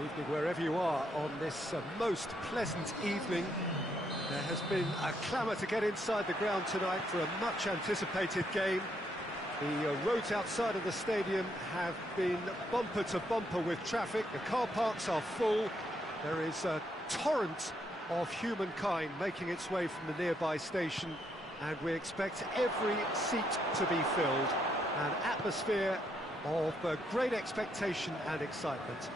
Good evening wherever you are on this most pleasant evening. There has been a clamour to get inside the ground tonight for a much anticipated game. The roads outside of the stadium have been bumper to bumper with traffic. The car parks are full. There is a torrent of humankind making its way from the nearby station, and we expect every seat to be filled. An atmosphere of great expectation and excitement.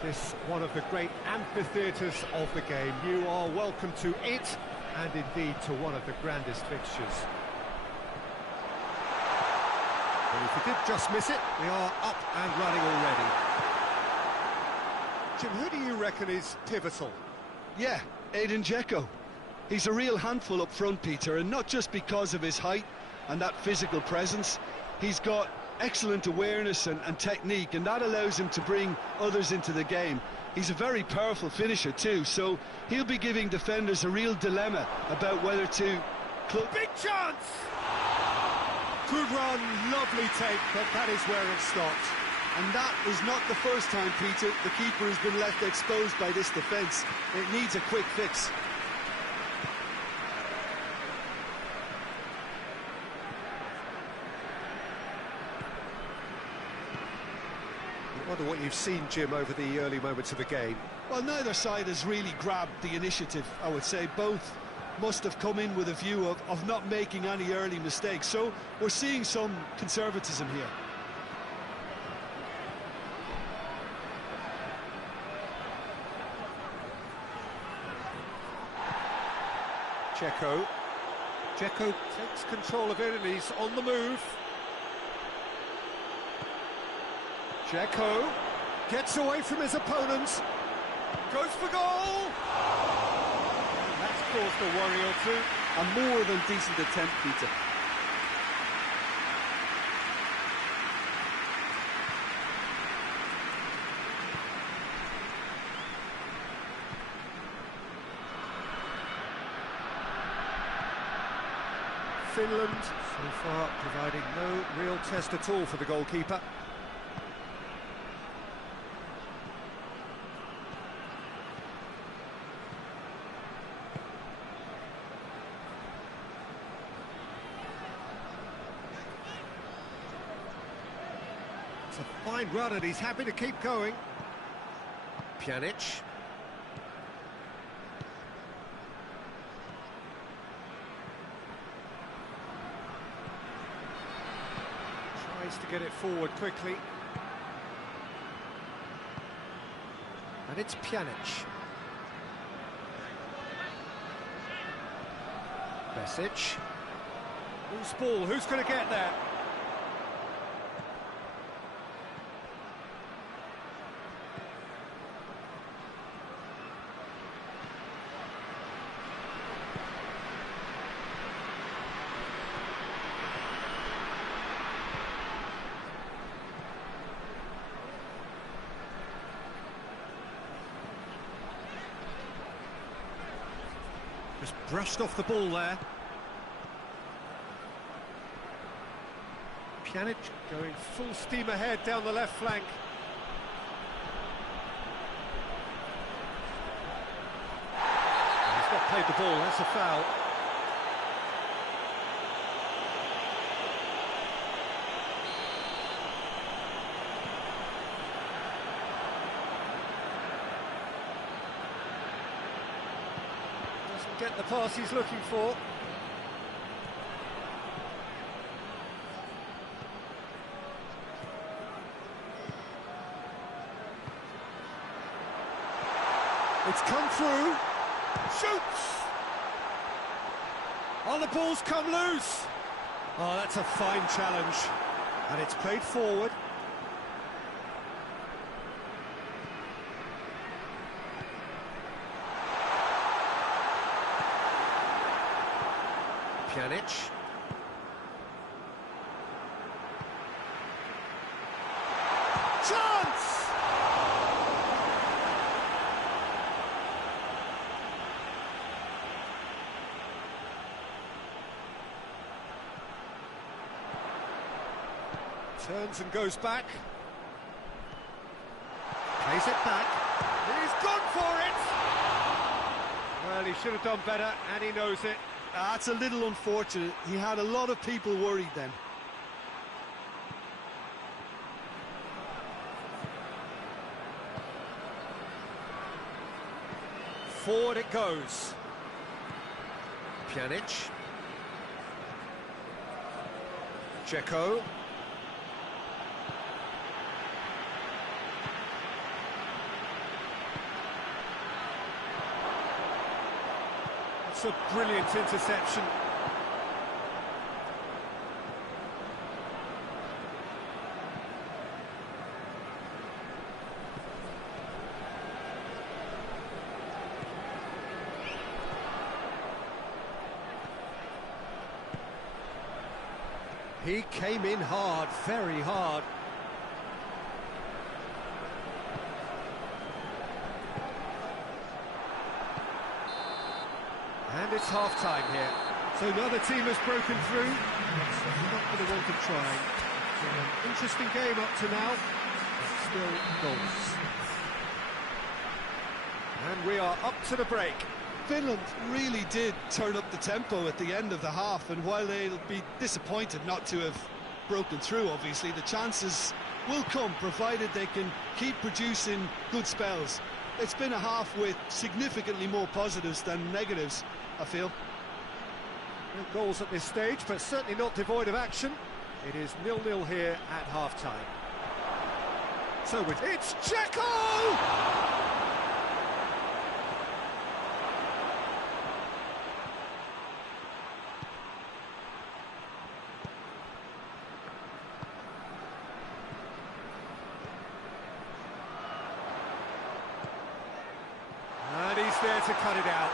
This one of the great amphitheatres of the game. You are welcome to it, and indeed to one of the grandest fixtures. Well, if you did just miss it, we are up and running already. Jim, who do you reckon is pivotal? Yeah, Edin Dzeko. He's a real handful up front, Peter, and not just because of his height and that physical presence. He's got excellent awareness and technique, and that allows him to bring others into the game. He's a very powerful finisher too, so he'll be giving defenders a real dilemma about whether to... Big chance! Good run, lovely take, but that is where it stopped. And that is not the first time, Peter, the keeper has been left exposed by this defence. It needs a quick fix. I wonder what you've seen, Jim, over the early moments of the game. Well, neither side has really grabbed the initiative, I would say. Both must have come in with a view of not making any early mistakes. So we're seeing some conservatism here. Dzeko takes control of it and he's on the move. Dzeko gets away from his opponents, goes for goal! And that's caused a worry or two. A more than decent attempt, Peter. Finland, so far, providing no real test at all for the goalkeeper. It's a fine run and he's happy to keep going. Pjanic. To get it forward quickly. And it's Pjanic. Besic. Loose ball, who's going to get there? Just brushed off the ball there. Pjanic going full steam ahead down the left flank. He's not played the ball, that's a foul. Get the pass he's looking for. It's come through. Shoots! Oh, the ball's come loose. Oh, that's a fine challenge. And it's played forward. Pjanic. Chance! Turns and goes back. Plays it back. He's gone for it! Well, he should have done better, and he knows it. That's a little unfortunate. He had a lot of people worried then. Forward it goes. Pjanic. Dzeko. That's a brilliant interception. He came in hard, very hard. And it's half-time here. So another team has broken through. So you're not going to want to try. It's an interesting game up to now, but still goals. And we are up to the break. Finland really did turn up the tempo at the end of the half, and while they'll be disappointed not to have broken through, obviously, the chances will come, provided they can keep producing good spells. It's been a half with significantly more positives than negatives, I feel. No goals at this stage, but certainly not devoid of action. It is 0-0 here at half-time. So it's Dzeko! And he's there to cut it out.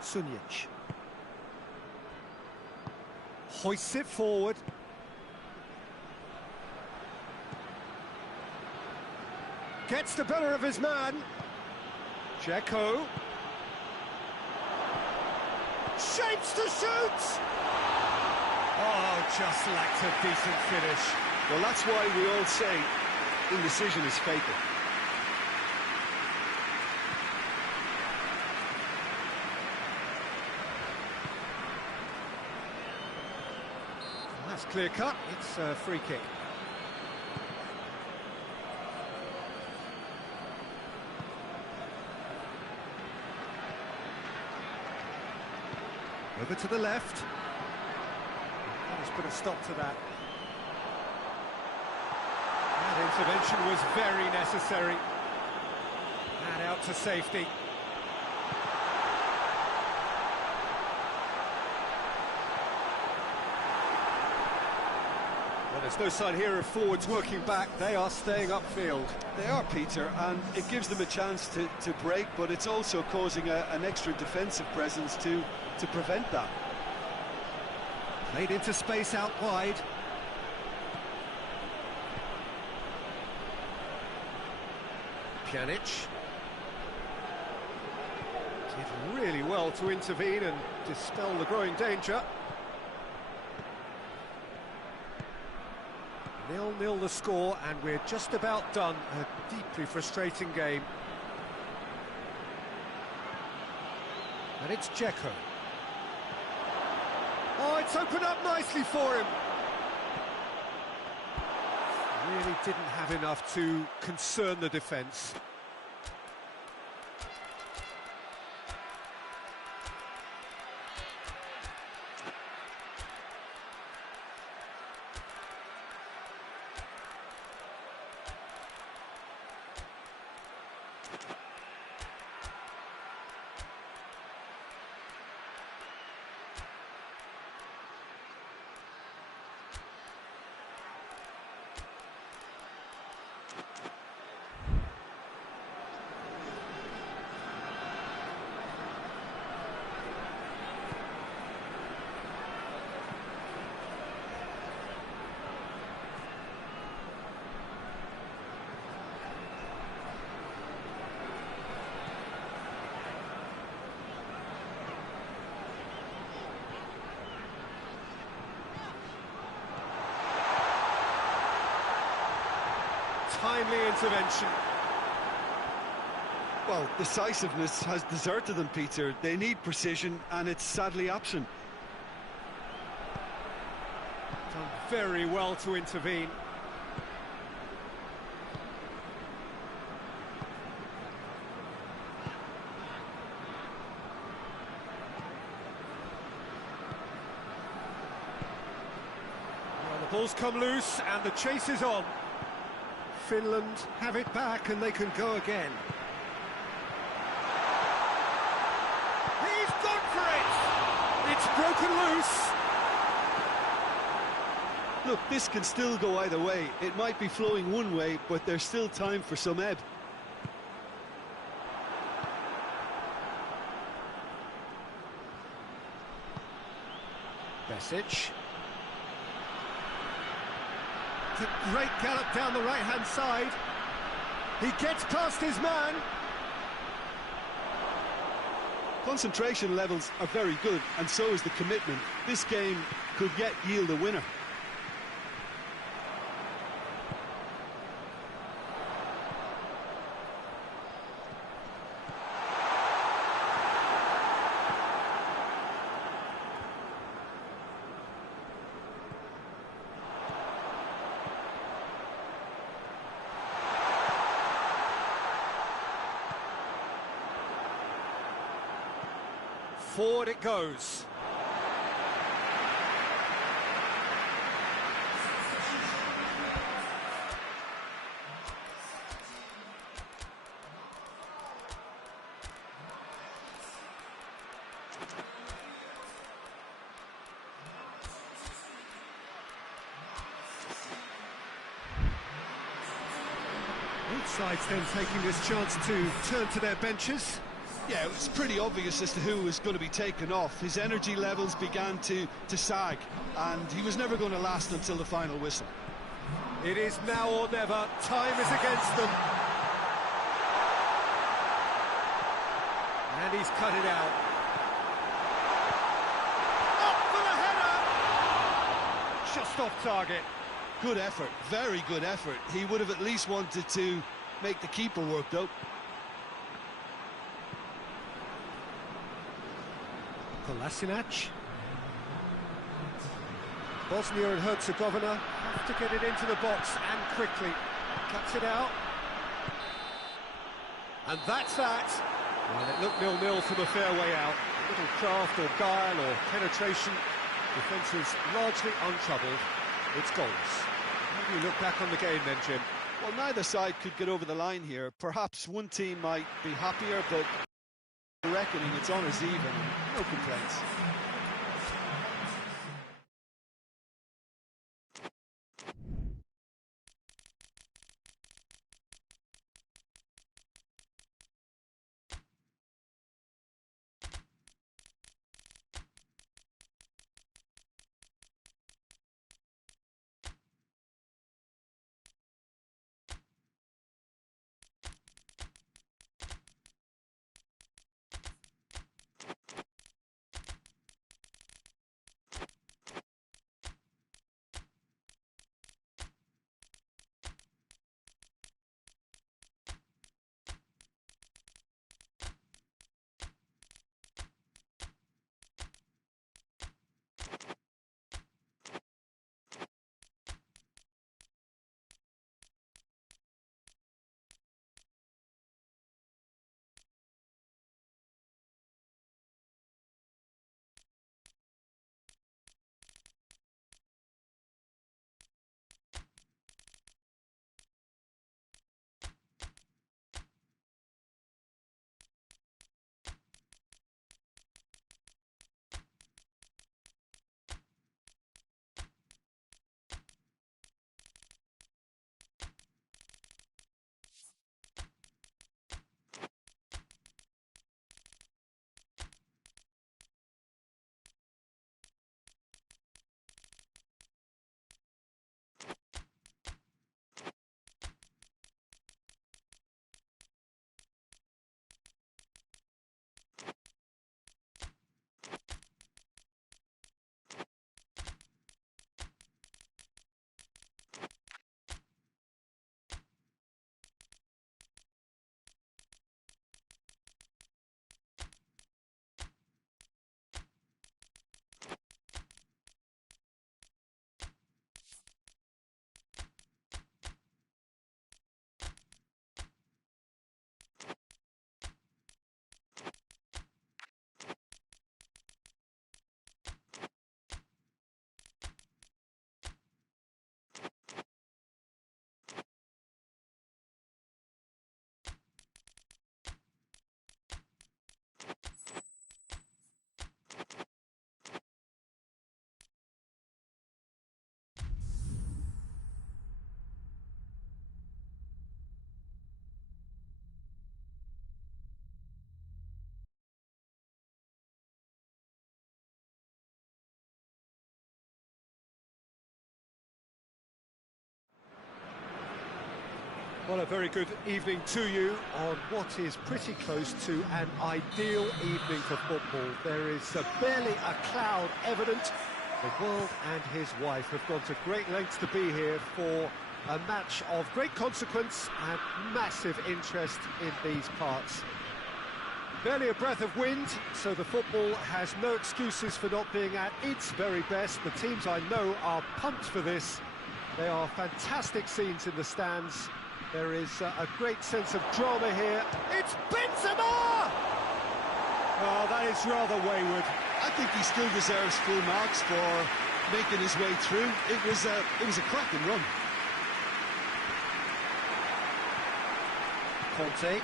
Sunic. Hoists it forward. Gets the better of his man. Dzeko. Shapes to shoot! Oh, just lacked a decent finish. Well, that's why we all say indecision is fatal. That's clear cut. It's a free kick. Over to the left. Let's put a stop to that. That intervention was very necessary. And out to safety. Well, there's no sign here of forwards working back. They are staying upfield. They are, Peter, and it gives them a chance to break, but it's also causing an extra defensive presence to prevent that. Played into space out wide. Pjanic. Did really well to intervene and dispel the growing danger. 0-0 the score, and we're just about done. A deeply frustrating game. And it's Dzeko. Oh, it's opened up nicely for him. Really didn't have enough to concern the defence. timely intervention. Well, decisiveness has deserted them, Peter. They need precision, and it's sadly absent. Done very well to intervene. Well, the ball's come loose, and the chase is on. Finland have it back, and they can go again. He's gone for it! It's broken loose. Look, this can still go either way. It might be flowing one way, but there's still time for some ebb. Besic. It's a great gallop down the right-hand side. He gets past his man. Concentration levels are very good, and so is the commitment. This game could yet yield a winner. Forward it goes. Both sides then taking this chance to turn to their benches. Yeah, it was pretty obvious as to who was going to be taken off. His energy levels began to sag, and he was never going to last until the final whistle. It is now or never. Time is against them. And he's cut it out. Up for the header! Just off target. Good effort, very good effort. He would have at least wanted to make the keeper work, though. Kolasinac. Bosnia and Herzegovina have to get it into the box and quickly. Cuts it out. And that's that. Well, it looked 0-0 from a fair way out. A little craft or guile or penetration. Defence is largely untroubled. It's goals. How do you look back on the game then, Jim? Well, neither side could get over the line here. Perhaps one team might be happier, but reckoning it's honours even. No complaints. Well, a very good evening to you on what is pretty close to an ideal evening for football. There is barely a cloud evident. The world and his wife have gone to great lengths to be here for a match of great consequence and massive interest in these parts. Barely a breath of wind, so the football has no excuses for not being at its very best. The teams I know are pumped for this. They are fantastic scenes in the stands. There is a great sense of drama here. It's Benzema! Oh, that is rather wayward. I think he still deserves full marks for making his way through. It was a cracking run. Conte.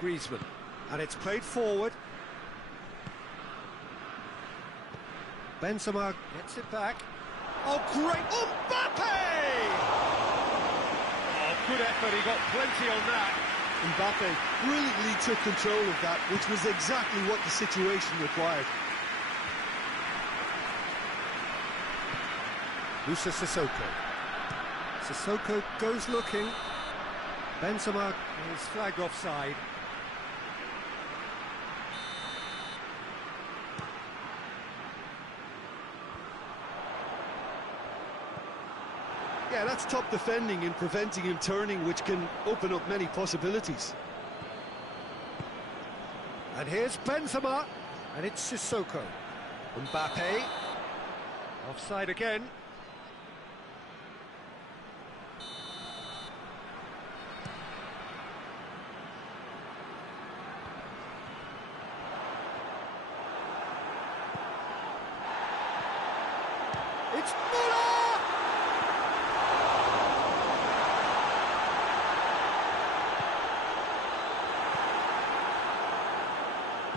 Griezmann. And it's played forward. Benzema gets it back. Oh, great! Mbappe! Oh, good effort, he got plenty on that. Mbappe brilliantly took control of that, which was exactly what the situation required. Musa Sissoko. Sissoko goes looking. Benzema is flagged offside. Yeah, that's top defending and preventing him turning, which can open up many possibilities. And here's Benzema, and it's Sissoko. Mbappe, offside again. It's Müller!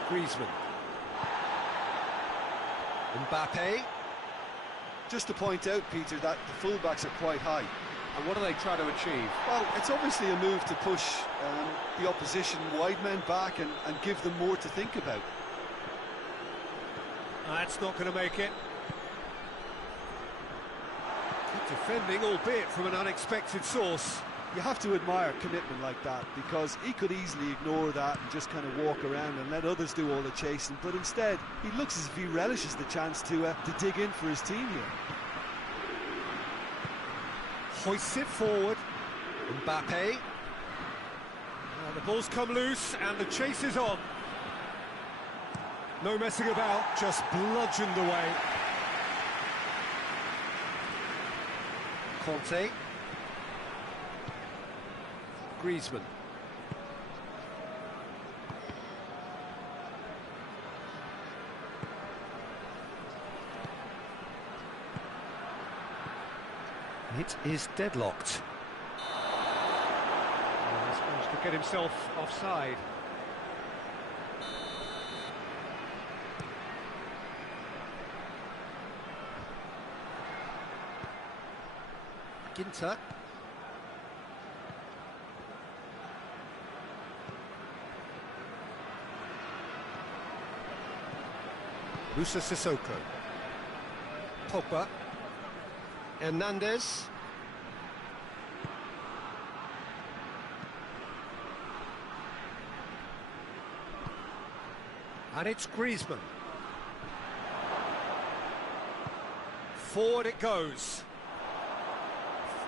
Griezmann. Mbappe. Just to point out, Peter, that the fullbacks are quite high. And what are they trying to achieve? Well, it's obviously a move to push the opposition wide men back and give them more to think about. That's not going to make it. Good defending, albeit from an unexpected source. You have to admire commitment like that, because he could easily ignore that and just kind of walk around and let others do all the chasing, but instead he looks as if he relishes the chance to dig in for his team here. Hoists it forward. Mbappe. The ball's come loose and the chase is on. No messing about, just bludgeoned away. Conte. Griezmann. It is deadlocked. He's managed to get himself offside. Ginter. Musa Sissoko. Pogba. Hernandez. And it's Griezmann. Forward it goes.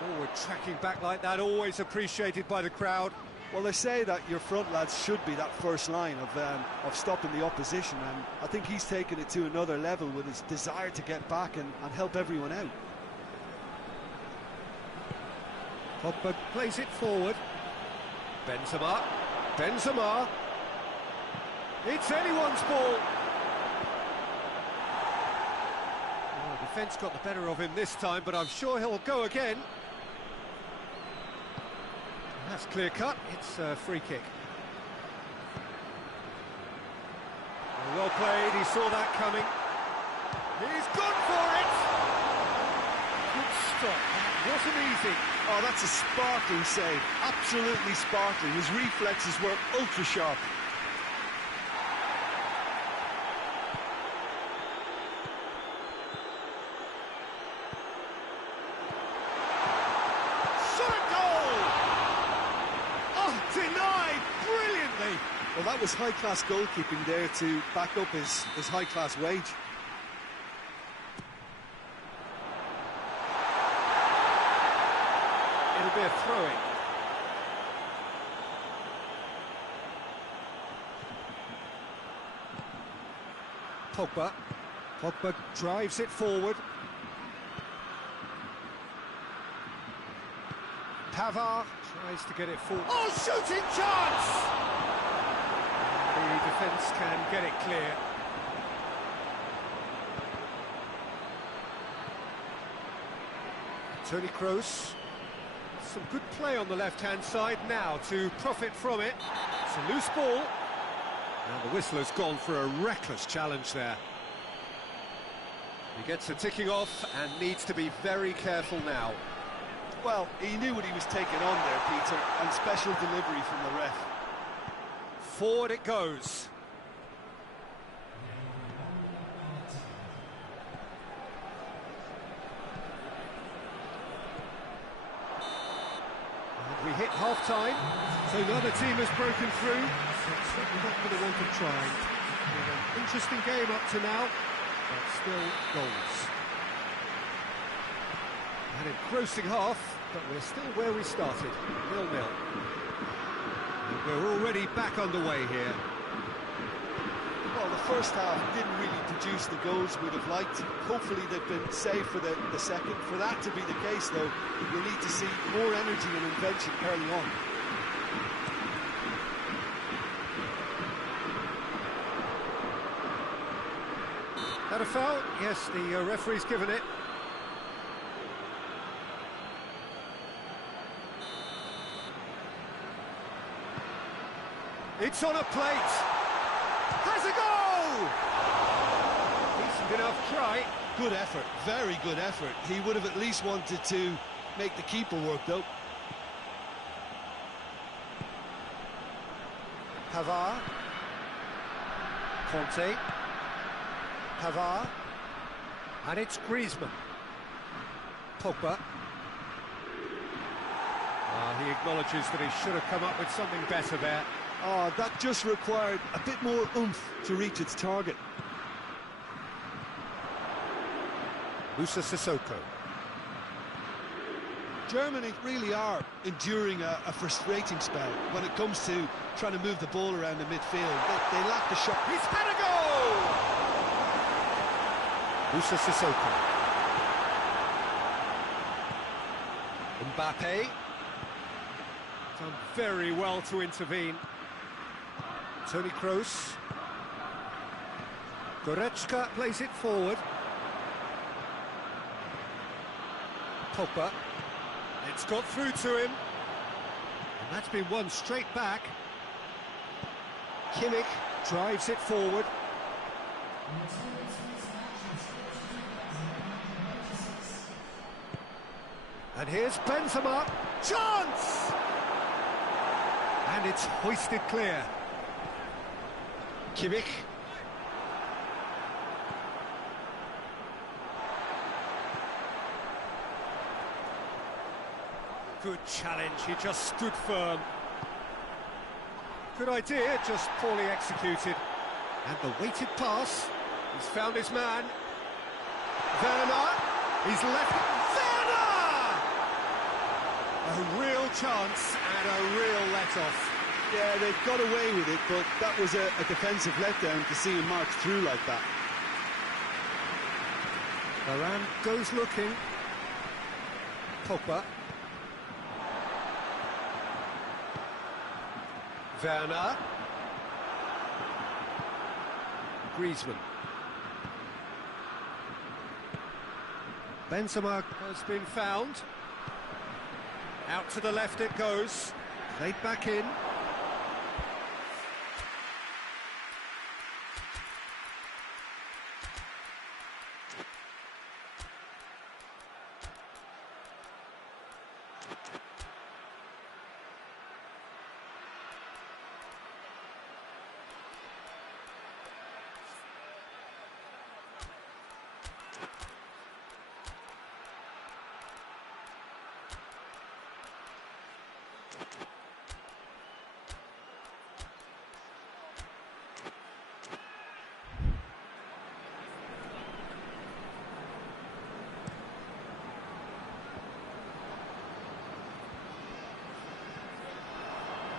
Forward tracking back like that, always appreciated by the crowd. Well, they say that your front lads should be that first line of stopping the opposition, and I think he's taken it to another level with his desire to get back and help everyone out. Pogba plays it forward. Benzema. Benzema. It's anyone's ball. Oh, defence got the better of him this time, but I'm sure he'll go again. That's clear cut. It's a free kick. Well played. He saw that coming. He's gone for it. Good stop. That wasn't easy. Oh, that's a sparkling save. Absolutely sparkling. His reflexes were ultra sharp. Well, that was high-class goalkeeping there to back up his high-class wage. It'll be a throw-in. Pogba drives it forward. Pavard tries to get it forward. Oh, shooting chance! The defence can get it clear. Toni Kroos. Some good play on the left-hand side now to profit from it. It's a loose ball. Now the whistle has gone for a reckless challenge there. He gets a ticking off and needs to be very careful now. Well, he knew what he was taking on there, Peter, and special delivery from the ref. Forward it goes. And we hit half-time, so neither team has broken through. Not for the want of trying. An interesting game up to now, but still goals. An engrossing half, but we're still where we started, 0-0. We're already back underway here. Well, the first half didn't really produce the goals we'd have liked. Hopefully they've been saved for the second. For that to be the case, though, we'll need to see more energy and invention early on. That a foul? Yes, the referee's given it. It's on a plate. Has a goal! Decent enough try. Good effort, very good effort. He would have at least wanted to make the keeper work, though. Pavard. Conte. Pavard. And it's Griezmann. Pogba. He acknowledges that he should have come up with something better there. Oh, that just required a bit more oomph to reach its target. Musa Sissoko. Germany really are enduring a frustrating spell when it comes to trying to move the ball around the midfield. They lack the shot. He's had a goal! Musa Sissoko. Mbappe. Done very well to intervene. Toni Kroos. Goretzka plays it forward. Pogba. It's got through to him. And that's been won straight back. Kimmich drives it forward. And here's Benzema. Chance! And it's hoisted clear. Kimmich. Good challenge, he just stood firm. Good idea, just poorly executed. And the weighted pass, he's found his man. Werner, he's left it. Werner! A real chance and a real let-off. Yeah, they've got away with it, but that was a defensive letdown to see him march through like that. Varane goes looking. Pogba. Werner. Griezmann. Benzema has been found. Out to the left it goes. Played back in.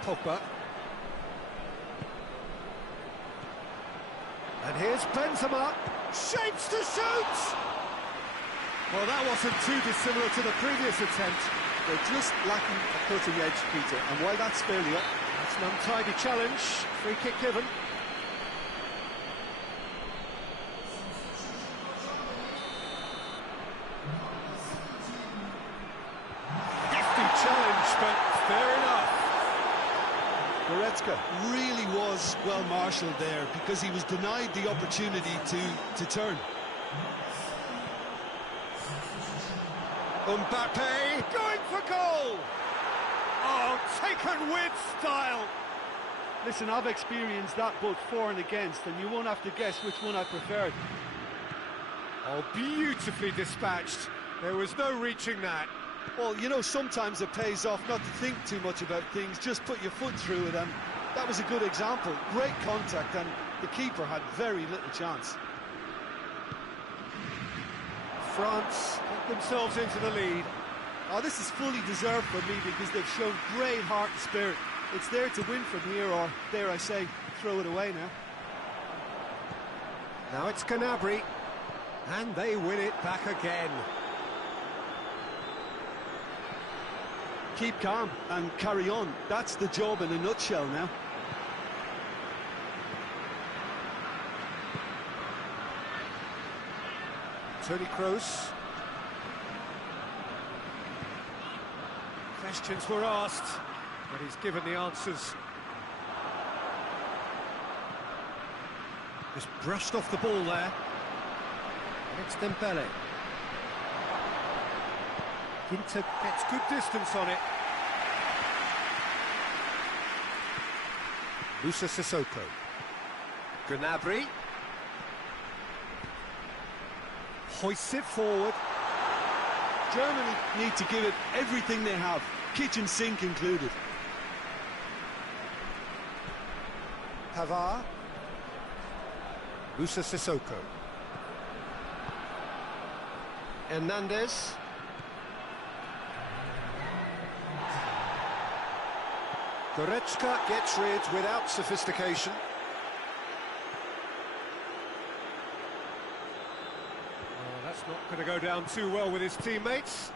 Pogba. And here's Benzema. Shapes to shoot! Well, that wasn't too dissimilar to the previous attempt. They're just lacking a cutting edge, Peter, and while that's fairly up... That's an untidy challenge. Free kick given. Hefty challenge, but fair enough. Goretzka really was well marshalled there because he was denied the opportunity to turn. Mbappe going for goal! Oh, taken with style! Listen, I've experienced that both for and against, and you won't have to guess which one I preferred. Oh, beautifully dispatched. There was no reaching that. Well, you know, sometimes it pays off not to think too much about things, just put your foot through it, and that was a good example. Great contact, and the keeper had very little chance. France get themselves into the lead. Oh, this is fully deserved for me because they've shown great heart and spirit. It's there to win from here, or, dare I say, throw it away now. Now it's Gnabry, and they win it back again. Keep calm and carry on. That's the job in a nutshell now. Toni Kroos. Questions were asked, but he's given the answers. Just brushed off the ball there. And it's Dembele. Ginter gets good distance on it. Musa Sissoko. Gnabry. Hoists it forward. Germany need to give it everything they have, kitchen sink included. Pavard. Musa Sissoko. Hernandez. Goretzka gets rid without sophistication. Oh, that's not going to go down too well with his teammates.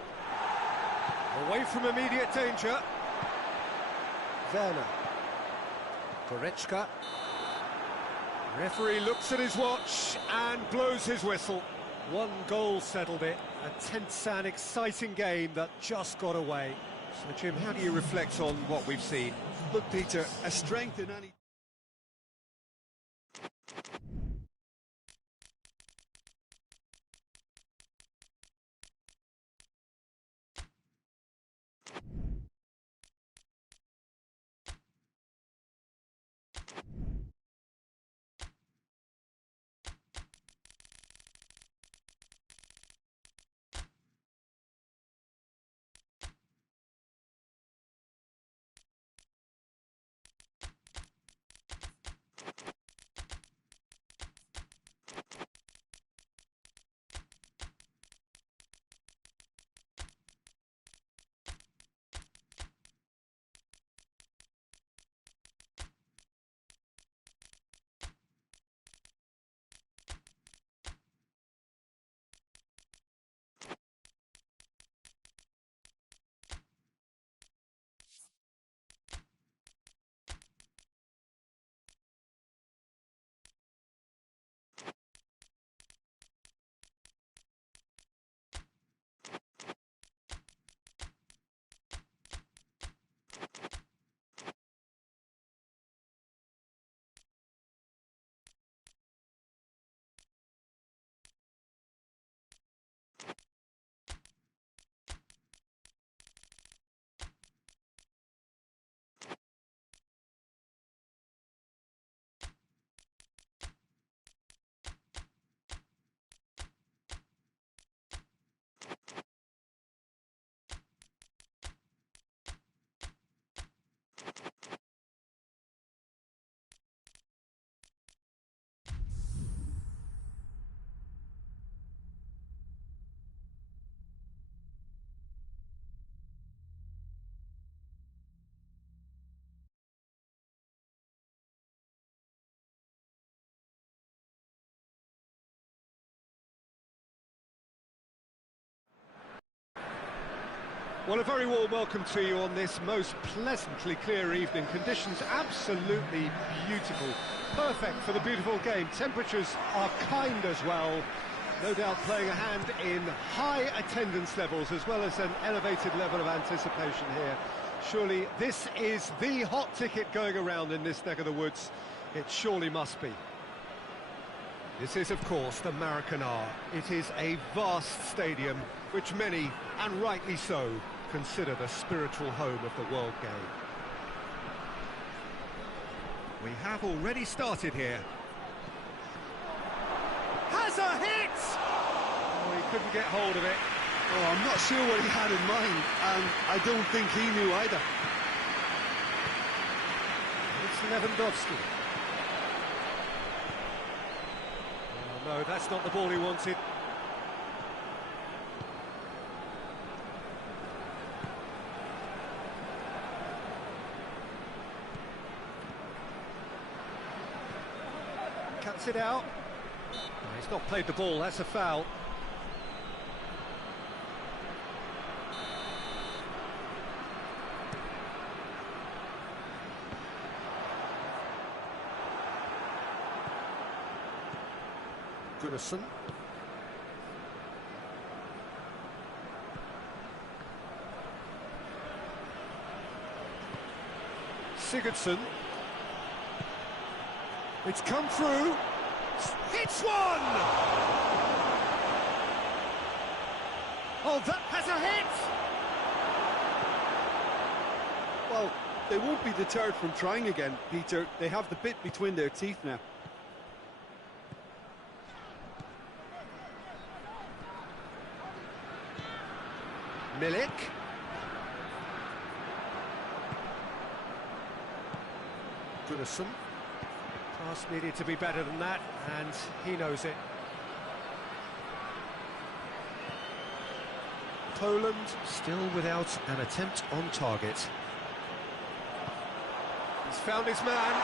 Away from immediate danger. Werner. Goretzka. Referee looks at his watch and blows his whistle. One goal settled it. A tense and exciting game that just got away. So, Jim, how do you reflect on what we've seen? Look, Peter, a strength in any... Well, a very warm welcome to you on this most pleasantly clear evening. Conditions absolutely beautiful. Perfect for the beautiful game. Temperatures are kind as well. No doubt playing a hand in high attendance levels as well as an elevated level of anticipation here. Surely this is the hot ticket going around in this neck of the woods. It surely must be. This is, of course, the Maracanã. It is a vast stadium, which many, and rightly so, consider the spiritual home of the world game. We have already started here. Has a hit! Oh, he couldn't get hold of it. Oh, I'm not sure what he had in mind, and I don't think he knew either. It's Lewandowski. Oh, no, that's not the ball he wanted. Cuts it out. No, he's not played the ball, that's a foul. Gunnarsson. Sigurdsson. It's come through. It's one! Oh, that has a hit! Well, they won't be deterred from trying again, Peter. They have the bit between their teeth now. Milik. Gunnarsson. Pass needed to be better than that, and he knows it. Poland still without an attempt on target. He's found his man.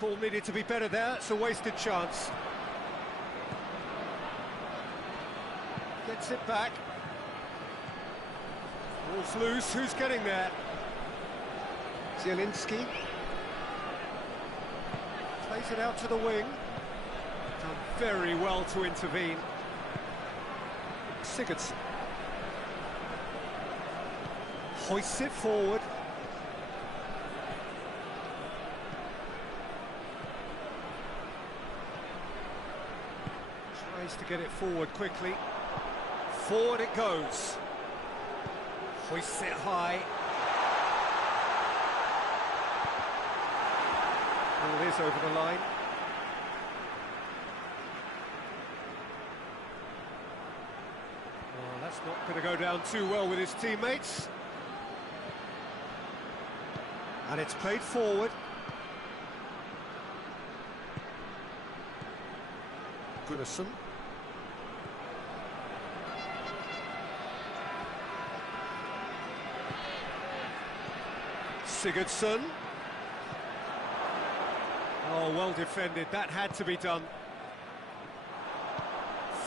Ball needed to be better there, it's a wasted chance. Gets it back. Ball's loose, who's getting there? Zielinski. Plays it out to the wing. Done very well to intervene. Sigurdsson. Hoists it forward. Tries to get it forward quickly. Forward it goes. Hoists it high. Ball is over the line. Well, that's not going to go down too well with his teammates. And it's played forward. Gunnarsson. Sigurdsson. Oh, well defended. That had to be done.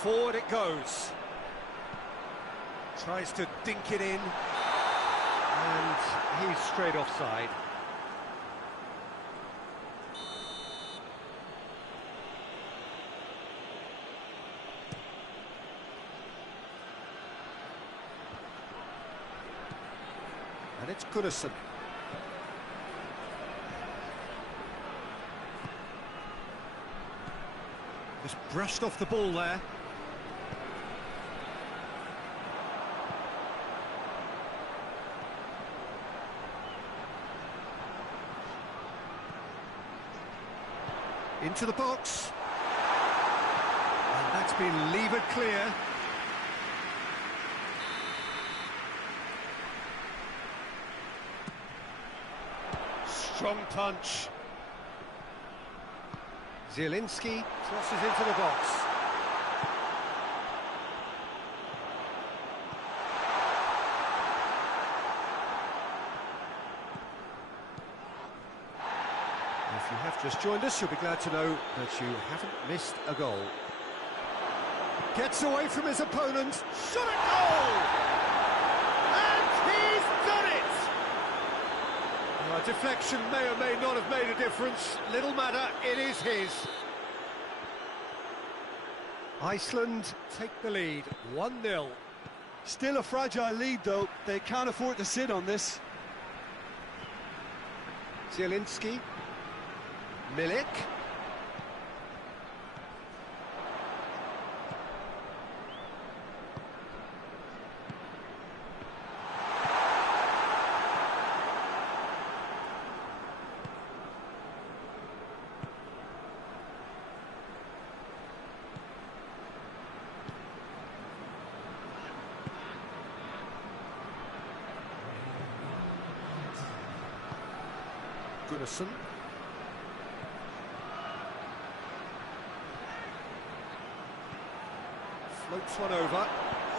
Forward it goes. Tries to dink it in. And he's straight offside. And it's Gunnarsson. Just brushed off the ball there. Into the box. And that's been levered clear. Strong punch. Zielinski crosses into the box. If you have just joined us, you'll be glad to know that you haven't missed a goal. Gets away from his opponent. Shot a goal! And he's done it! A deflection may or may not have made a difference. Little matter, it is his. Iceland take the lead, 1-0. Still a fragile lead, though. They can't afford to sit on this. Zielinski. Milik. Gunnarsson. Floats one over.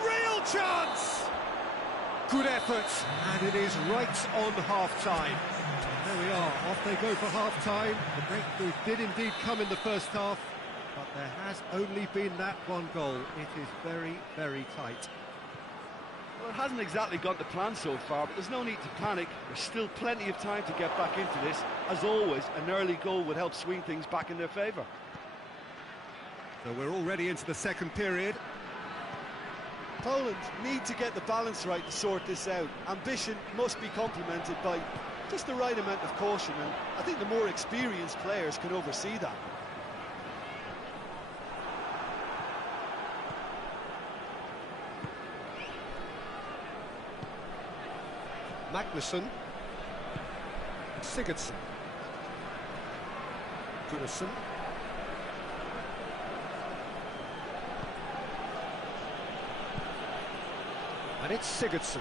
Real chance! Good effort, and it is right on half-time. There we are, off they go for half-time. The breakthrough did indeed come in the first half, but there has only been that one goal. It is very, very tight. Well, it hasn't exactly got the plan so far, but there's no need to panic. There's still plenty of time to get back into this. As always, an early goal would help swing things back in their favour. So we're already into the second period. Poland need to get the balance right to sort this out. Ambition must be complemented by just the right amount of caution, and I think the more experienced players can oversee that. Magnusson. Sigurdsson. Gunnarsson. And it's Sigurdsson.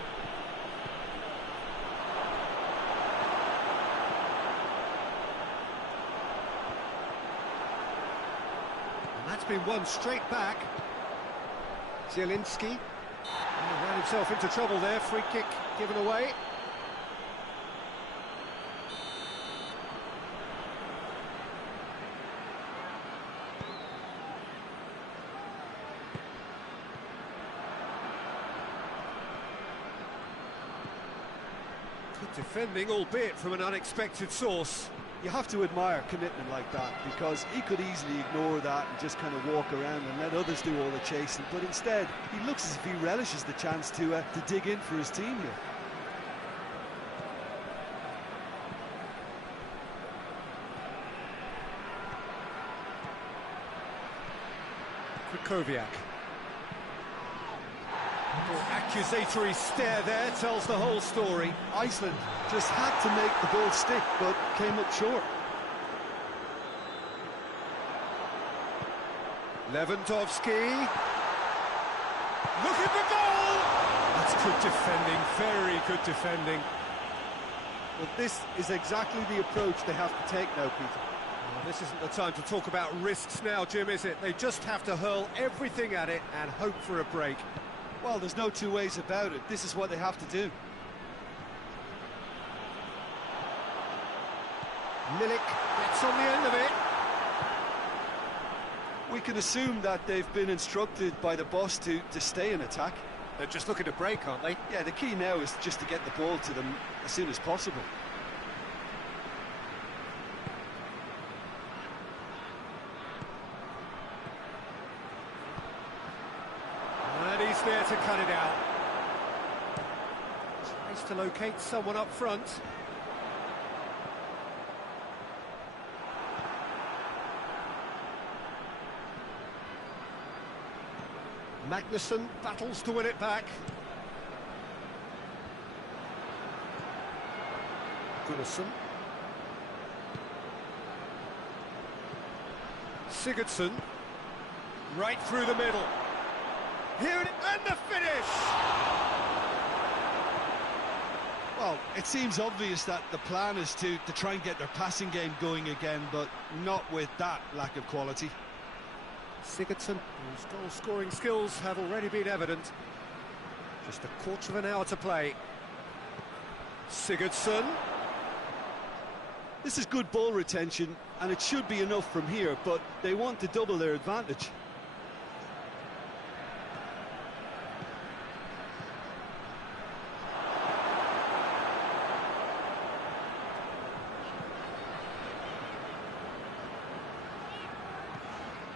And that's been won straight back. Zielinski. Ran himself into trouble there. Free kick given away. Good defending, albeit from an unexpected source. You have to admire commitment like that, because he could easily ignore that and just kind of walk around and let others do all the chasing, but instead he looks as if he relishes the chance to dig in for his team here. Krychowiak. Accusatory stare there tells the whole story. Iceland just had to make the ball stick, but came up short. Lewandowski. Looking for goal! That's good defending, very good defending. Well, this is exactly the approach they have to take now, Peter. Well, this isn't the time to talk about risks now, Jim, is it? They just have to hurl everything at it and hope for a break. Well, there's no two ways about it. This is what they have to do. Milik gets on the end of it. We can assume that they've been instructed by the boss to stay in attack. They're just looking to break, aren't they? Yeah, the key now is just to get the ball to them as soon as possible. And he's there to cut it out. Tries to locate someone up front. Magnusson battles to win it back. Gunnarsson. Sigurdsson. Right through the middle. Here it, and the finish! Well, it seems obvious that the plan is to try and get their passing game going again, but not with that lack of quality. Sigurdsson, whose goal-scoring skills have already been evident. Just a quarter of an hour to play. Sigurdsson. This is good ball retention, and it should be enough from here, but they want to double their advantage.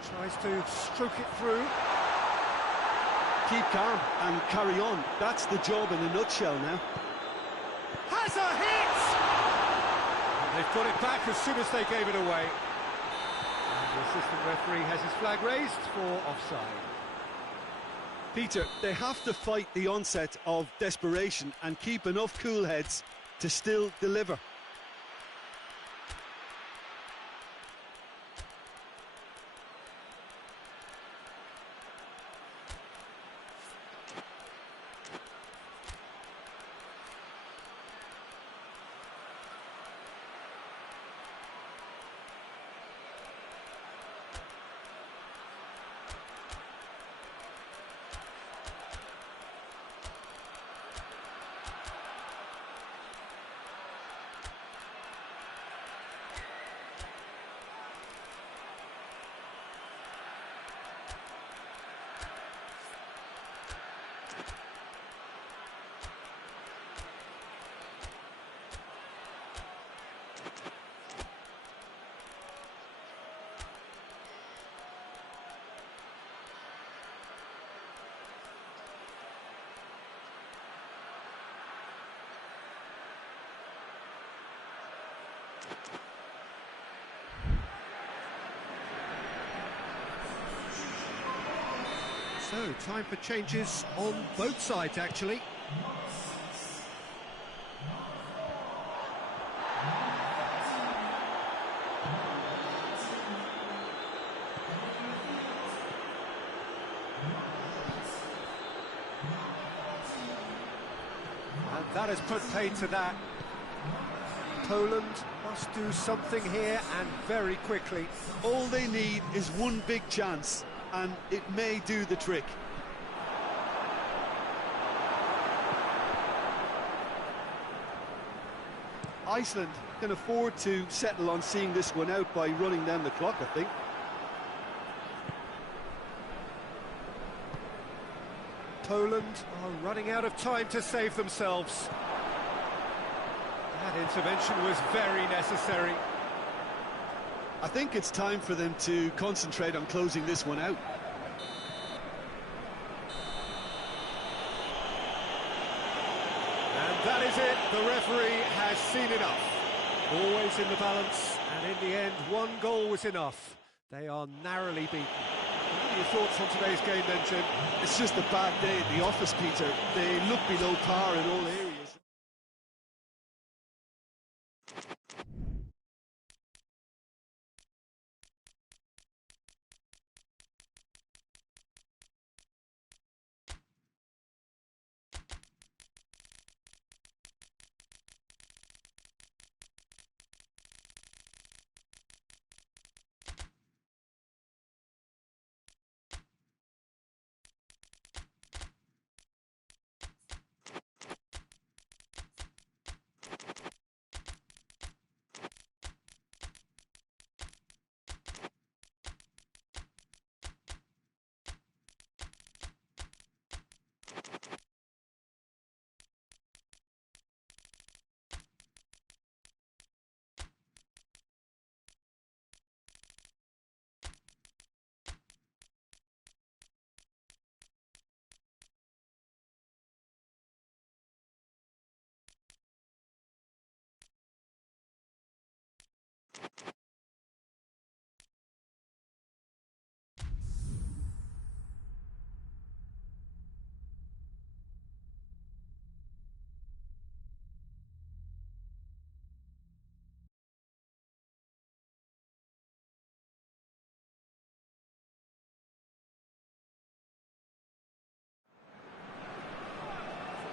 Tries to stroke it through. Keep calm and carry on. That's the job in a nutshell now. Has a hit! And they've got it back as soon as they gave it away. And the assistant referee has his flag raised for offside. Peter, they have to fight the onset of desperation and keep enough cool heads to still deliver. So, time for changes on both sides, actually. And that has put paid to that. Poland must do something here, and very quickly. All they need is one big chance, and it may do the trick. Iceland can afford to settle on seeing this one out by running down the clock, I think. Poland are running out of time to save themselves. That intervention was very necessary. I think it's time for them to concentrate on closing this one out. And that is it. The referee has seen enough. Always in the balance, and in the end, one goal was enough. They are narrowly beaten. What are your thoughts on today's game then, Jim? It's just a bad day at the office, Peter. They look below par in all areas.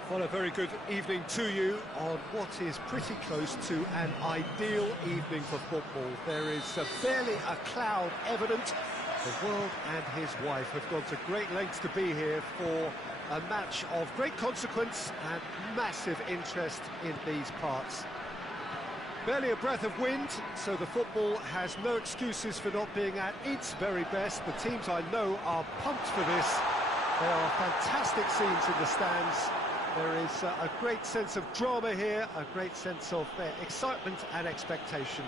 Well, a very good evening to you on what is pretty close to an ideal evening for football. There is barely a cloud evident. The world and his wife have gone to great lengths to be here for a match of great consequence and massive interest in these parts. Barely a breath of wind, so the football has no excuses for not being at its very best. The teams I know are pumped for this. There are fantastic scenes in the stands. There is a great sense of drama here, a great sense of excitement and expectation.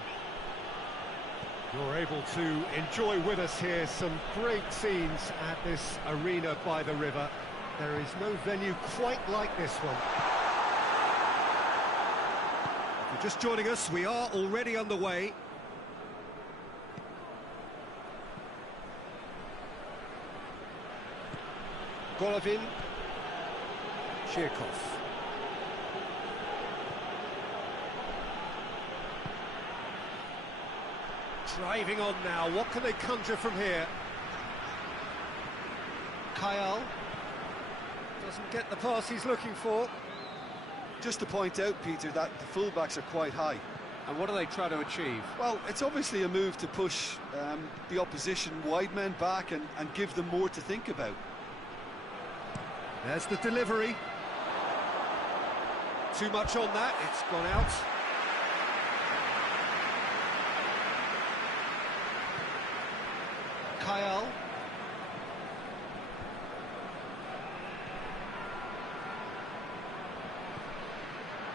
You're able to enjoy with us here some great scenes at this arena by the river. There is no venue quite like this one. If you're just joining us, we are already underway. Golovin, Shirkov. Driving on now, what can they conjure from here? Kyle doesn't get the pass he's looking for. Just to point out, Peter, that the fullbacks are quite high. And what do they try to achieve? Well, it's obviously a move to push the opposition wide men back and give them more to think about. There's the delivery. Too much on that, it's gone out. Kyle.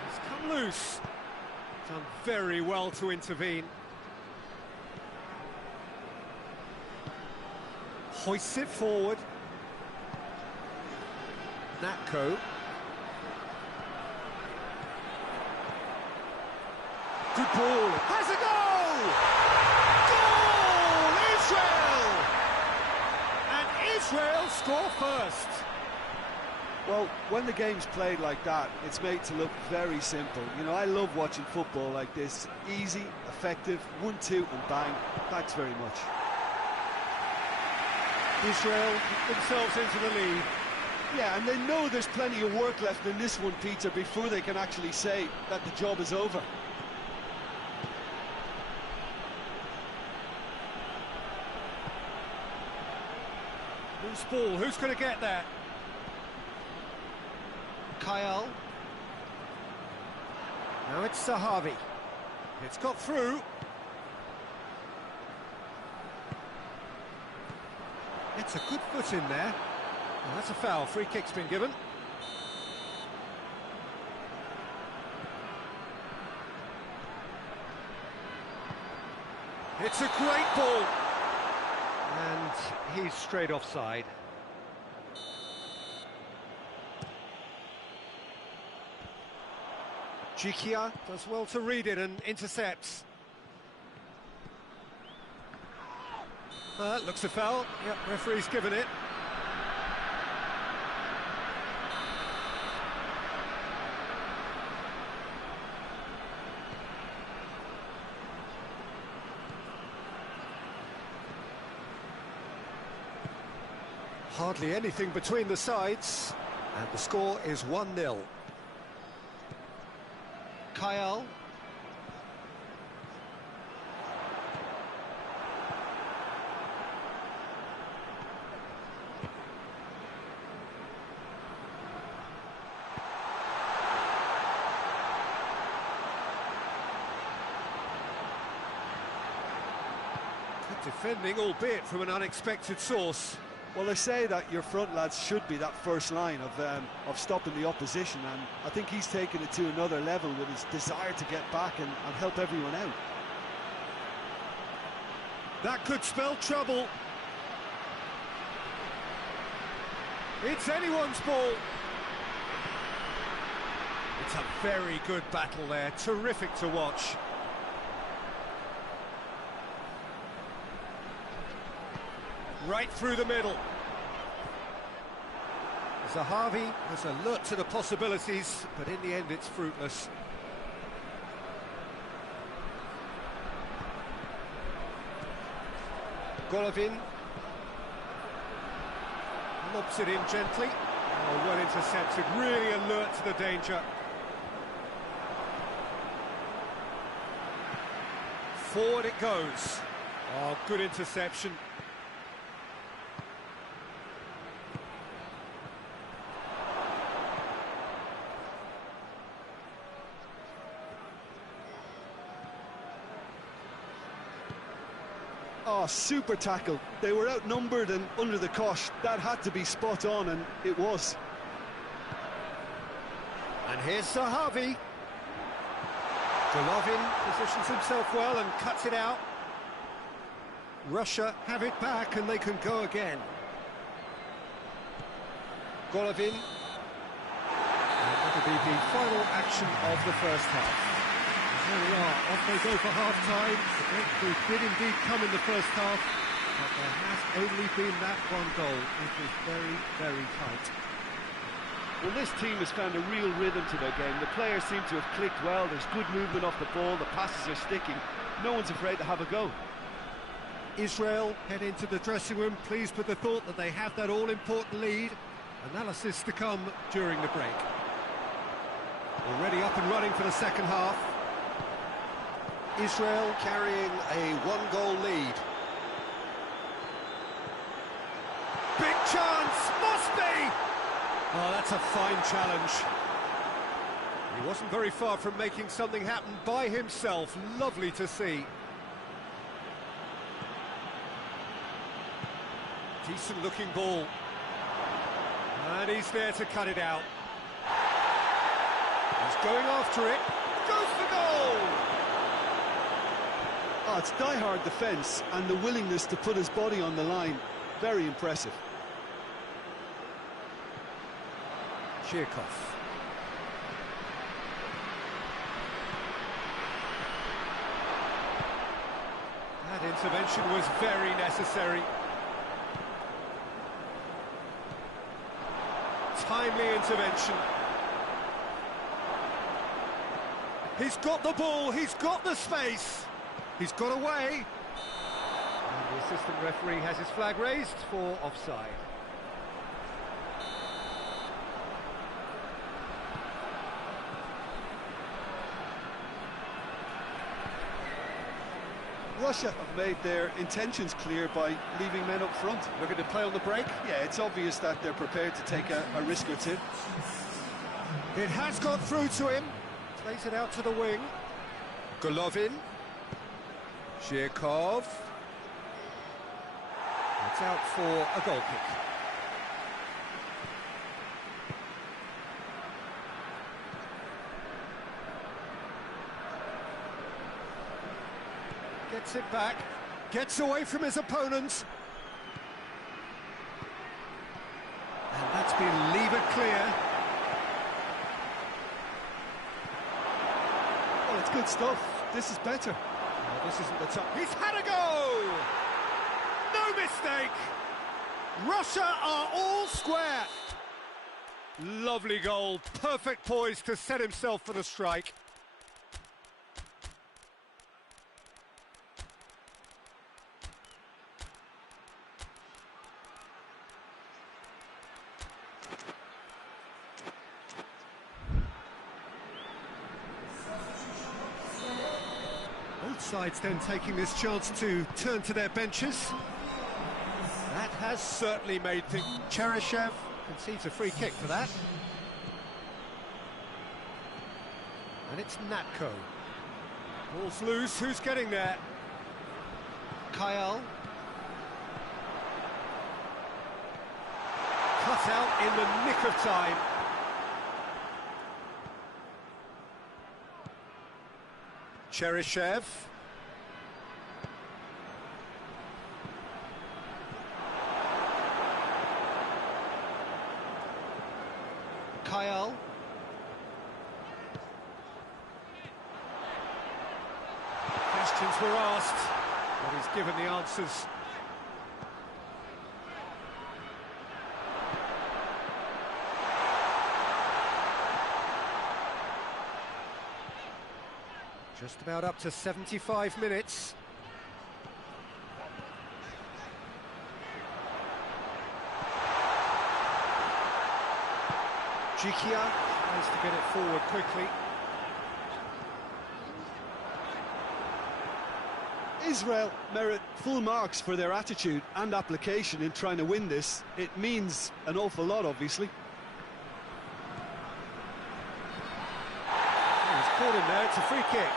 He's come loose. Done very well to intervene. Hoists it forward. Natko. Good ball. Has a goal! Goal! Israel! And Israel score first. Well, when the game's played like that, it's made to look very simple. You know, I love watching football like this. Easy, effective, 1-2 and bang. Thanks very much. Israel put themselves into the lead. Yeah, and they know there's plenty of work left in this one, Peter, before they can actually say that the job is over. Loose ball, who's going to get that? Kyle. Now it's Sahavi. It's got through. It's a good foot in there. Well, that's a foul. Free kick's been given. It's a great ball. And he's straight offside. Jikia does well to read it and intercepts. Looks a foul. Yep, referee's given it. Hardly anything between the sides, and the score is 1-0. Kyle. Good defending, albeit from an unexpected source. Well, they say that your front lads should be that first line of stopping the opposition, and I think he's taken it to another level with his desire to get back and help everyone out. That could spell trouble. It's anyone's ball. It's a very good battle there, terrific to watch. Right through the middle. Zahavi was alert to the possibilities, but in the end it's fruitless. Golovin lobs it in gently. Oh, well intercepted, really alert to the danger. Forward it goes. Oh, good interception. Oh, super tackle. They were outnumbered and under the cosh. That had to be spot on, and it was. And here's Zahavi. Golovin positions himself well and cuts it out. Russia have it back and they can go again. Golovin. And that'll be the final action of the first half. There we are, off they go for half-time. The breakthrough did indeed come in the first half, but there has only been that one goal. It was very, very tight. Well, this team has found a real rhythm to their game. The players seem to have clicked well. There's good movement off the ball. The passes are sticking. No one's afraid to have a go. Israel head into the dressing room, pleased with the thought that they have that all-important lead. Analysis to come during the break. Already up and running for the second half. Israel carrying a one-goal lead. Big chance, must be! Oh, that's a fine challenge. He wasn't very far from making something happen by himself. Lovely to see. Decent-looking ball. And he's there to cut it out. He's going after it. Goes for goal! Oh, it's die-hard defence and the willingness to put his body on the line. Very impressive. Chirkov. That intervention was very necessary. Timely intervention. He's got the ball, he's got the space. He's got away. And the assistant referee has his flag raised for offside. Russia have made their intentions clear by leaving men up front. Looking to play on the break. Yeah, it's obvious that they're prepared to take a risk or two. It has got through to him. Plays it out to the wing. Golovin. Chirkov. It's out for a goal kick. Gets it back, gets away from his opponents. And that's been levered clear. Well, it's good stuff. This is better. No, this isn't the top. He's had a go! No mistake! Russia are all square. Lovely goal, perfect poise to set himself for the strike. Both sides then taking this chance to turn to their benches. That has certainly made things. Cheryshev concedes a free kick for that. And it's Natko. Ball's loose, who's getting there? Kyle. Cut out in the nick of time. Cheryshev. Kyle. Questions were asked, but he's given the answers. Just about up to 75 minutes. Jikia tries to get it forward quickly. Israel merit full marks for their attitude and application in trying to win this. It means an awful lot, obviously. Oh, he's caught him there, it's a free kick.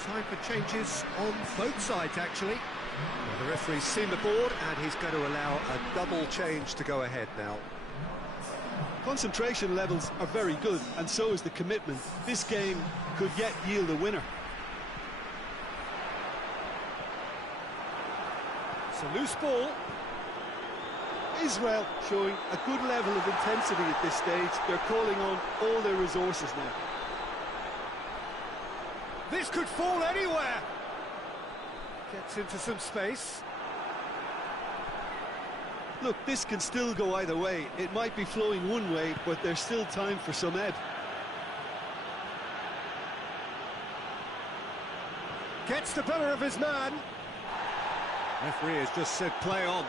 time for changes on both sides, actually. Well, the referee's seen the board, and he's going to allow a double change to go ahead now. Concentration levels are very good, and so is the commitment. This game could yet yield a winner. It's a loose ball. Israel showing a good level of intensity at this stage. They're calling on all their resources now. This could fall anywhere. Gets into some space. Look, this can still go either way. It might be flowing one way, but there's still time for some ebb. Gets the better of his man. Referee has just said play on.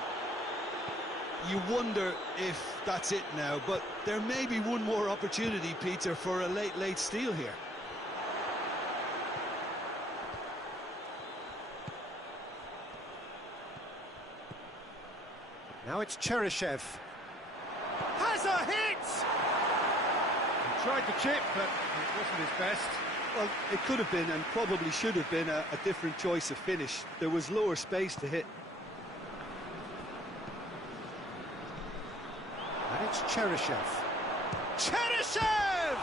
You wonder if that's it now, but there may be one more opportunity, Peter, for a late steal here. Now it's Cheryshev. Has a hit! He tried to chip, but it wasn't his best. Well, it could have been, and probably should have been, a different choice of finish. There was lower space to hit. And it's Cheryshev. Cheryshev!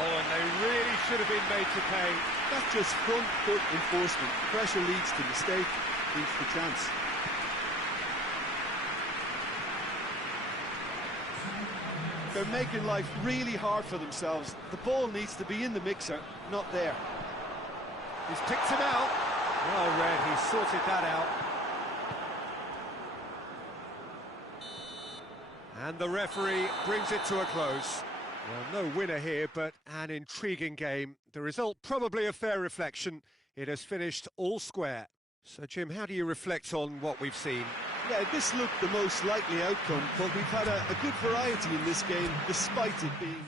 Oh, and they really should have been made to pay. That's just front foot enforcement. Pressure leads to mistake, leads to chance. They're making life really hard for themselves. The ball needs to be in the mixer, not there. He's picked him out. Well read, he sorted that out. And the referee brings it to a close. Well, no winner here, but an intriguing game. The result probably a fair reflection. It has finished all square. So, Jim, how do you reflect on what we've seen? Yeah, this looked the most likely outcome, but we've had a good variety in this game, despite it being...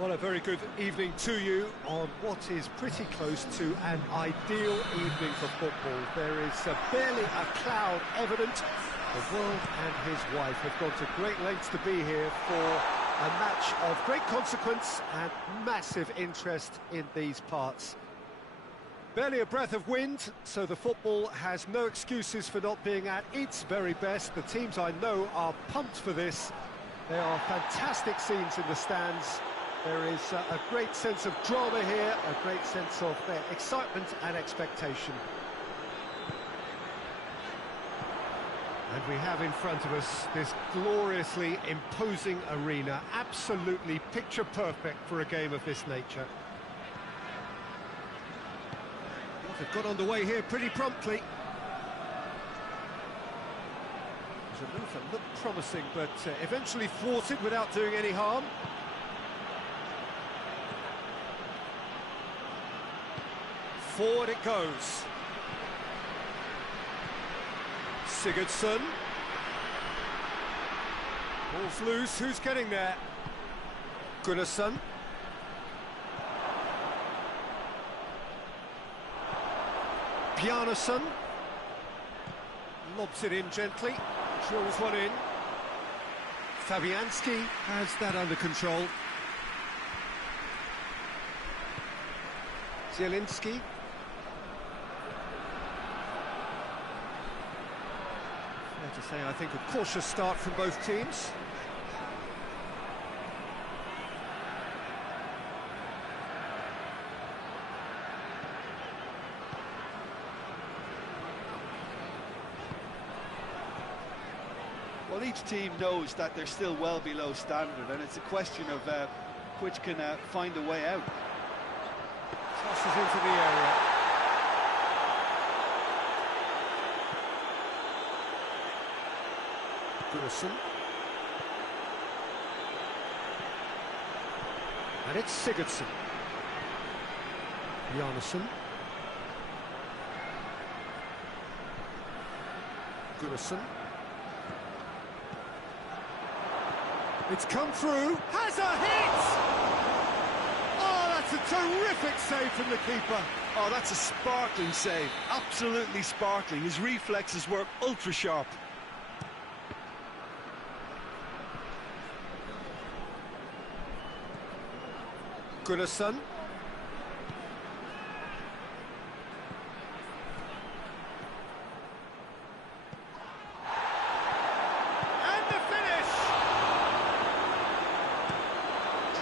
Well, a very good evening to you on what is pretty close to an ideal evening for football. There is barely a cloud evident. The world and his wife have gone to great lengths to be here for a match of great consequence and massive interest in these parts. Barely a breath of wind, so the football has no excuses for not being at its very best. The teams I know are pumped for this. There are fantastic scenes in the stands. There is a great sense of drama here, a great sense of excitement and expectation. And we have in front of us this gloriously imposing arena, absolutely picture perfect for a game of this nature. They've got underway here pretty promptly. There's a move that looked promising, but eventually thwarted without doing any harm. Forward it goes. Sigurdsson. Ball's loose, who's getting there? Gunnarsson. Bjarnason. Lobs it in gently, drills one in. Fabianski has that under control. Zielinski. Fair to say, I think, a cautious start from both teams. Well, each team knows that they're still well below standard, and it's a question of which can find a way out. Tosses into the area. Gunnarsson. And it's Sigurdsson. Bjarnason. Gunnarsson. It's come through, has a hit! Oh, that's a terrific save from the keeper. Oh, that's a sparkling save, absolutely sparkling. His reflexes were ultra sharp. Gunnarsson.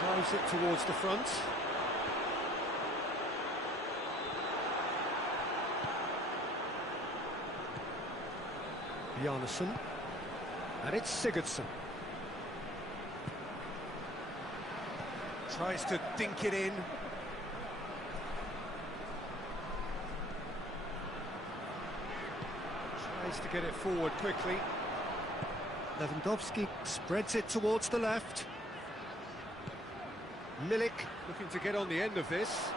Drives it towards the front. Bjarnason. And it's Sigurdsson. Tries to dink it in. Tries to get it forward quickly. Lewandowski spreads it towards the left. Milik looking to get on the end of this.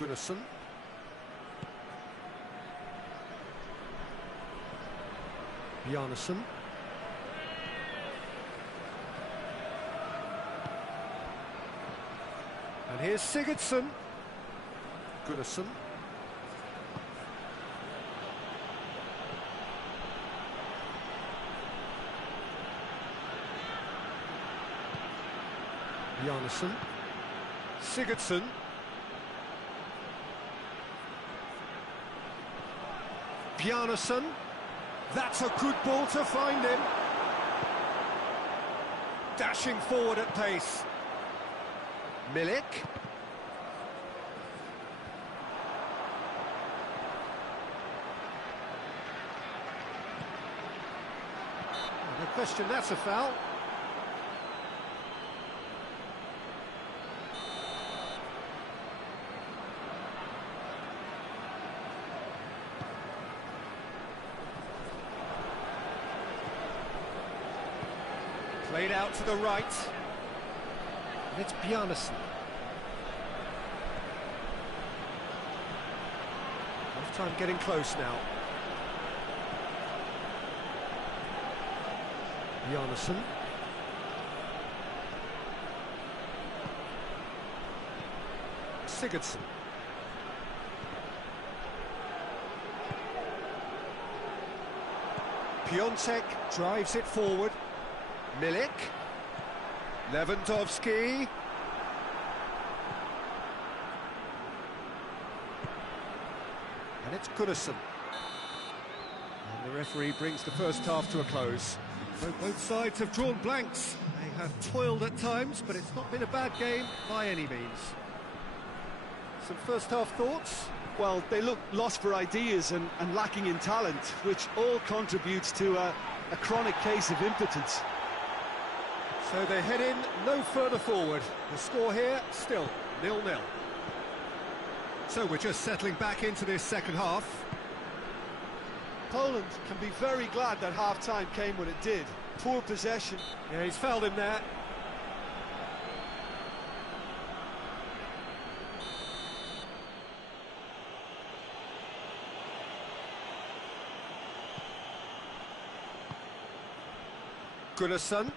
Gunnarsson. Bjarnason. And here's Sigurdsson. Gunnarsson. Bjarnason. Sigurdsson. Bjarnason. That's a good ball to find him. Dashing forward at pace. Milik. No question, that's a foul. Played out to the right. And it's Bjarnason. Half-time getting close now. Bjarnason. Sigurdsson. Piontek drives it forward. Milik. Lewandowski. And it's Gunnarsson. And the referee brings the first half to a close. So both sides have drawn blanks. They have toiled at times, but it's not been a bad game by any means. Some first half thoughts? Well, they look lost for ideas and lacking in talent, which all contributes to a a chronic case of impotence. So they head in no further forward. The score here, still 0-0. So we're just settling back into this second half. Poland can be very glad that half-time came when it did. Poor possession. Yeah, he's fouled him there. Gunnarsson.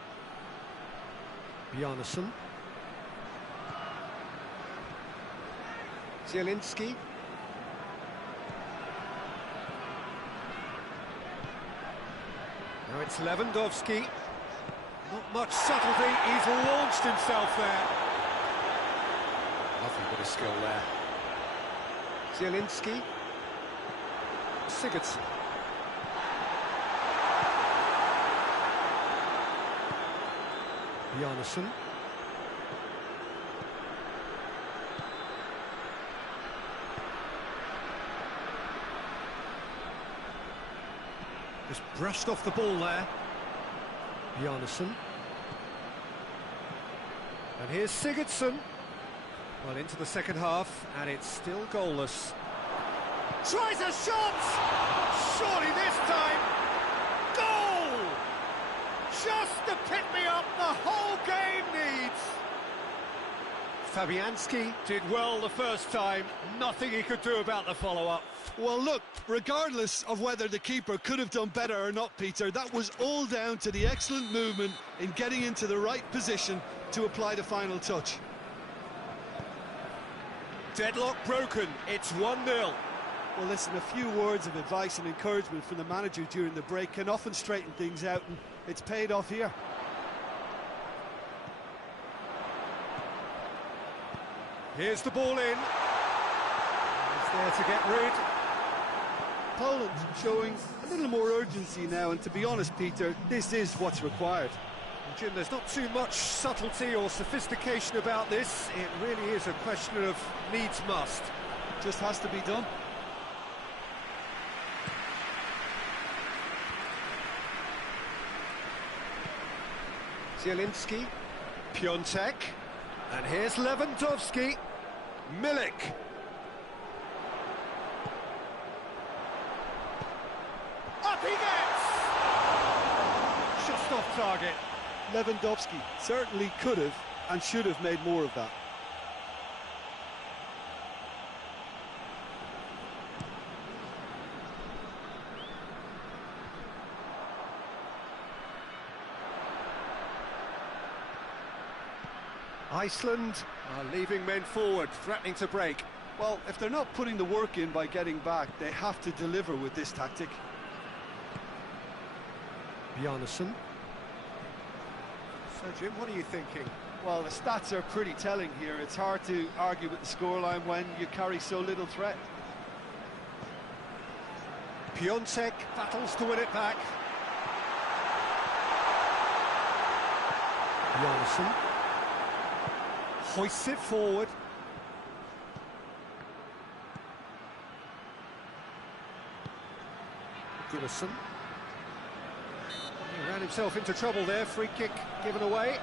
Bjarnason. Zielinski. Now it's Lewandowski. Not much subtlety, he's launched himself there. Nothing but a skill there. Zielinski. Sigurdsson. Bjarnason. Just brushed off the ball there. Bjarnason. And here's Sigurdsson. Well, into the second half, and it's still goalless. Tries a shot! Surely this time! Goal! Just the pick-me-up the whole game needs! Fabianski did well the first time, nothing he could do about the follow-up. Well, look, regardless of whether the keeper could have done better or not, Peter, that was all down to the excellent movement in getting into the right position to apply the final touch. Deadlock broken, it's 1-0. Well, listen, a few words of advice and encouragement from the manager during the break can often straighten things out, and it's paid off here. Here's the ball in. He's there to get rid. Poland showing a little more urgency now, and to be honest, Peter, this is what's required. Well, Jim, there's not too much subtlety or sophistication about this. It really is a question of needs must. Just has to be done. Zielinski, Piontek, and here's Lewandowski, Milik. Up he gets! Just off target. Lewandowski certainly could have and should have made more of that. Iceland are leaving men forward, threatening to break. Well, if they're not putting the work in by getting back, they have to deliver with this tactic. Bjarnason. So, Jim, what are you thinking? Well, the stats are pretty telling here. It's hard to argue with the scoreline when you carry so little threat. Piontek battles to win it back. Bjarnason. Hoists it forward. Gunnarsson. He ran himself into trouble there, free kick given away.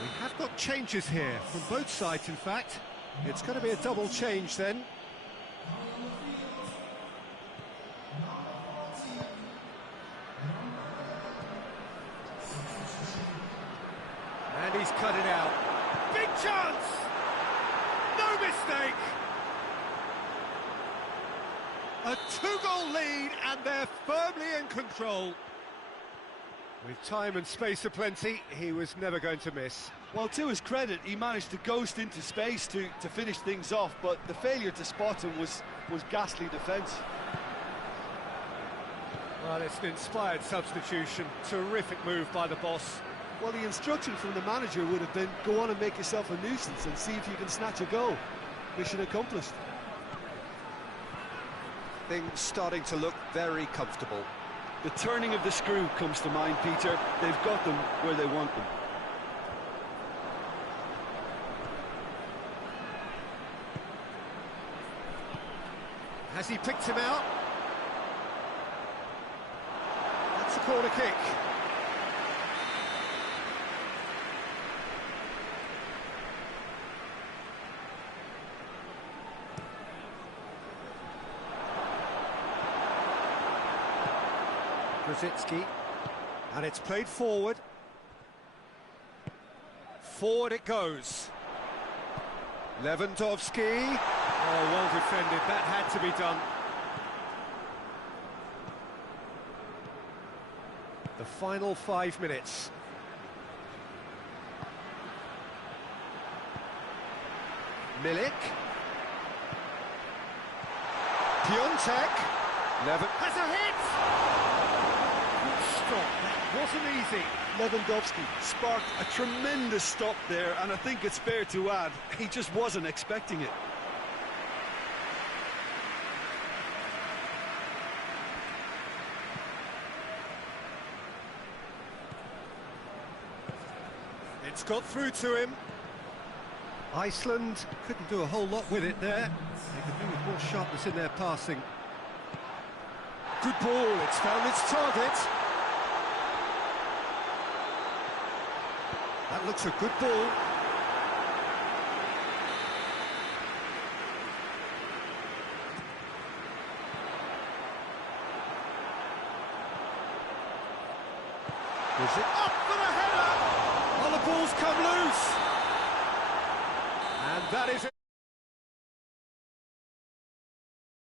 We have got changes here, from both sides in fact. It's going to be a double change then. he's cut it out. Big chance! No mistake! A two-goal lead, and they're firmly in control. With time and space aplenty, he was never going to miss. Well, to his credit, he managed to ghost into space to finish things off, but the failure to spot him was ghastly defence. Well, it's an inspired substitution. Terrific move by the boss. Well, the instruction from the manager would have been, go on and make yourself a nuisance and see if you can snatch a goal. Mission accomplished. Things starting to look very comfortable. The turning of the screw comes to mind, Peter. They've got them where they want them. Has he picked him out? That's a corner kick. Brzezinski, and it's played forward. Forward it goes. Lewandowski. Oh, well defended. That had to be done. The final 5 minutes. Milik. Piontek. Has a hit! Good stop. That wasn't easy. Lewandowski sparked a tremendous stop there, and I think it's fair to add, he just wasn't expecting it. It's got through to him. Iceland couldn't do a whole lot with it there. They could do with more sharpness in their passing. Good ball, it's found its target. That looks a good ball. Was it up for the header? Oh, the ball's come loose. And that is it.